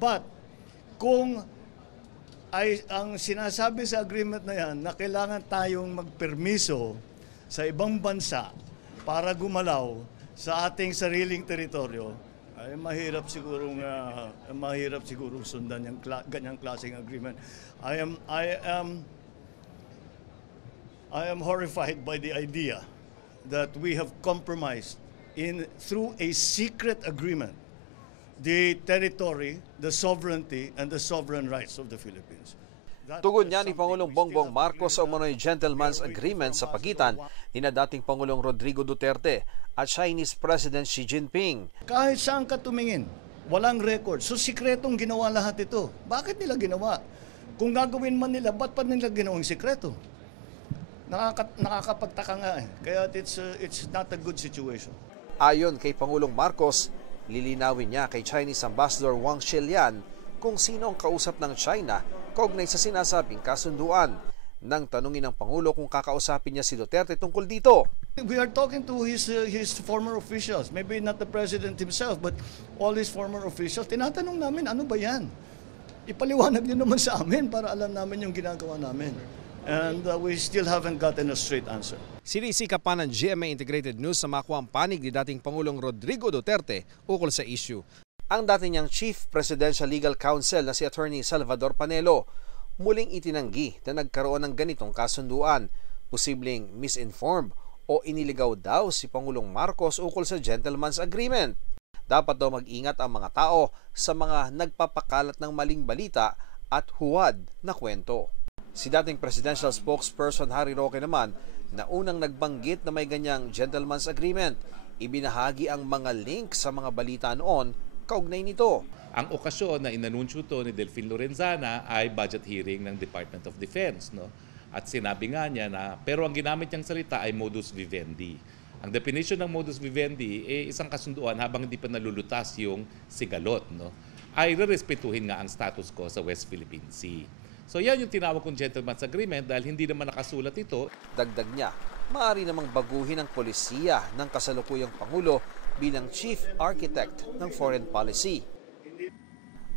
But kung ay ang sinasabi sa agreement na yan na kailangan tayong magpermiso sa ibang bansa para gumalaw sa ating sariling teritoryo, ay mahirap sigurong sundan yung ganyang klaseng agreement. I am horrified by the idea that we have compromised through a secret agreement the territory, the sovereignty, and the sovereign rights of the Philippines. Tugon niya ni Pangulong Bongbong Marcos sa umano'y gentleman's agreement sa pagitan ni dating Pangulong Rodrigo Duterte at Chinese President Xi Jinping. Kahit saan ka tumingin, walang record. So sikretong ginawa lahat ito. Bakit nila ginawa? Kung gagawin man nila, ba't pa nila ginawang sikreto? Nakakapagtaka nga eh. Kaya it's not a good situation. Ayon kay Pangulong Marcos, lilinawin niya kay Chinese Ambassador Wang Shilian kung sino ang kausap ng China kaugnay sa sinasabing kasunduan. Nang tanungin ng Pangulo kung kakausapin niya si Duterte tungkol dito. We are talking to his former officials, maybe not the president himself, but all his former officials. Tinatanong namin, ano ba yan? Ipaliwanag niyo naman sa amin para alam namin yung ginagawa namin. And we still haven't gotten a straight answer. Sinisika pa ng GMA Integrated News sa makuha ang panig ni dating Pangulong Rodrigo Duterte ukol sa issue. Ang dati niyang Chief Presidential Legal Counsel na si Attorney Salvador Panelo muling itinanggi na nagkaroon ng ganitong kasunduan, posibleng misinformed o iniligaw daw si Pangulong Marcos ukol sa gentleman's agreement. Dapat daw mag-ingat ang mga tao sa mga nagpapakalat ng maling balita at huwad na kwento. Si dating presidential spokesperson Harry Roque naman na unang nagbanggit na may ganyang gentleman's agreement, ibinahagi ang mga link sa mga balita noon kaugnay nito. Ang okasyon na inanunsyo to ni Delfin Lorenzana ay budget hearing ng Department of Defense. No? At sinabi nga niya na, pero ang ginamit niyang salita ay modus vivendi. Ang definition ng modus vivendi ay isang kasunduan habang hindi pa nalulutas yung sigalot. No? Ay rerespetuhin nga ang status quo sa West Philippine Sea. So yan yung tinawag kong gentleman's agreement dahil hindi naman nakasulat ito. Dagdag niya, maaari namang baguhin ang polisiya ng kasalukuyang Pangulo bilang Chief Architect ng Foreign Policy.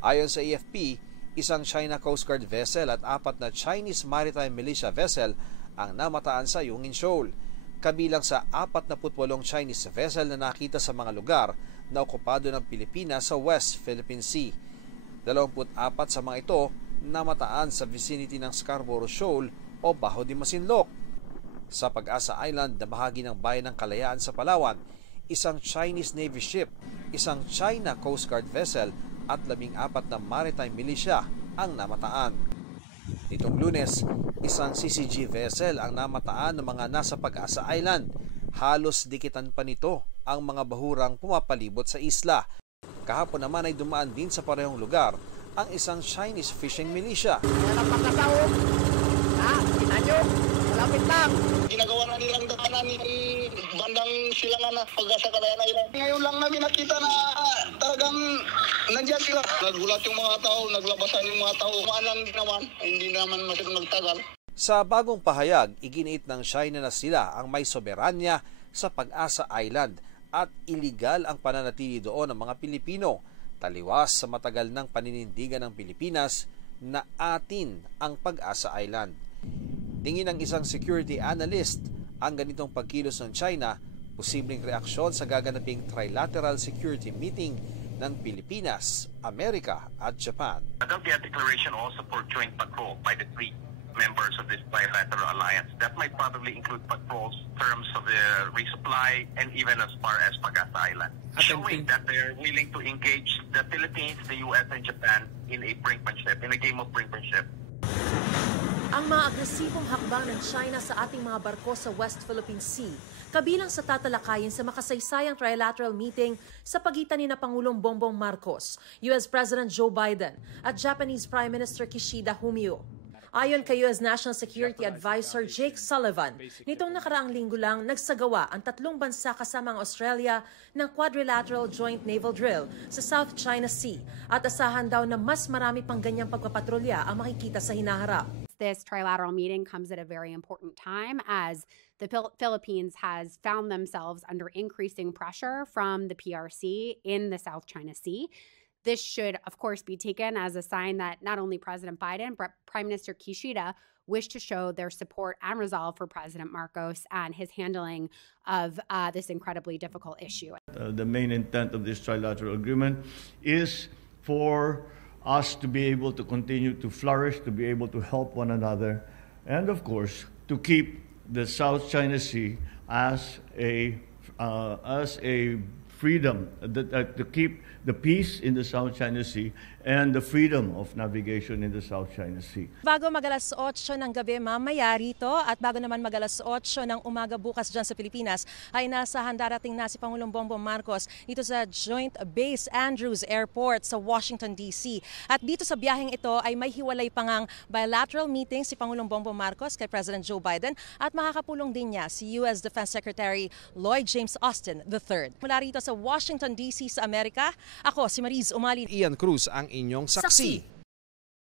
Ayon sa AFP, isang China Coast Guard vessel at 4 na Chinese Maritime Militia vessel ang namataan sa Yungin Shoal, kabilang sa 48 Chinese vessel na nakita sa mga lugar na okupado ng Pilipinas sa West Philippine Sea. 24 sa mga ito namataan sa vicinity ng Scarborough Shoal o Bajo de Masinloc. Sa Pag-asa Island na bahagi ng Bayan ng Kalayaan sa Palawan, isang Chinese Navy ship, isang China Coast Guard vessel at 14 na maritime militia ang namataan. Nitong Lunes, isang CCG vessel ang namataan ng mga nasa Pag-asa Island. Halos dikitan pa nito ang mga bahurang pumapalibot sa isla. Kahapon naman ay dumaan din sa parehong lugar ang isang Chinese fishing militia. Wala pang kasawag. Kinanyo. Malapit lang. Ginagawa na nilang daanan ni bandang silangan na Pag-asa Kalayaan Island. Ngayon lang namin nakita na talagang nandiyan sila. Nagulat yung mga tao, naglabasan yung mga tao. Maanang ginawan, hindi naman masyadong nagtagal. Sa bagong pahayag, iginiit ng China na sila ang may soberanya sa Pag-asa Island at iligal ang pananatili doon ng mga Pilipino, taliwas sa matagal ng paninindigan ng Pilipinas na atin ang Pag-asa Island. Tingin ng isang security analyst, ang ganitong pagkilos ng China, posibleng reaksyon sa gaganaping trilateral security meeting ng Pilipinas, Amerika at Japan. There'll be a declaration also for joint patrol by the 3 members of this bilateral alliance. That might probably include patrols, terms of the resupply, and even as far as Pag-asa Island, showing that they're willing to engage the Philippines, the U.S., and Japan in a brinkmanship, in a game of brinkmanship. Ang mga agresibong hakbang ng China sa ating mga barko sa West Philippine Sea, kabilang sa tatalakayin sa makasaysayang trilateral meeting sa pagitan ni Pangulong Bongbong Marcos, US President Joe Biden at Japanese Prime Minister Kishida Fumio. Ayon kay US National Security Advisor Jake Sullivan, nitong nakaraang linggo lang nagsagawa ang 3 bansa kasama ang Australia ng quadrilateral joint naval drill sa South China Sea at asahan daw na mas marami pang ganyang pagpapatrolya ang makikita sa hinaharap. This trilateral meeting comes at a very important time as the Philippines has found themselves under increasing pressure from the PRC in the South China Sea. This should, of course, be taken as a sign that not only President Biden, but Prime Minister Kishida wish to show their support and resolve for President Marcos and his handling of this incredibly difficult issue. The main intent of this trilateral agreement is for us to be able to continue to flourish, to be able to help one another, and of course, to keep the South China Sea as a freedom, to keep the peace in the South China Sea and the freedom of navigation in the South China Sea. Bago mag-alas 8 ng gabi mamaya rito at bago naman mag-alas 8 ng umaga bukas dyan sa Pilipinas ay nasa handarating na si Pangulong Bongbong Marcos dito sa Joint Base Andrews Airport sa Washington, D.C. At dito sa biyaheng ito ay may hiwalay pa ngang bilateral meeting si Pangulong Bongbong Marcos kay President Joe Biden at makakapulong din niya si U.S. Defense Secretary Lloyd James Austin III. Mula rito sa Washington, D.C. sa Amerika, ako si Mariz Umali. Ian Cruz ang inyong saksi.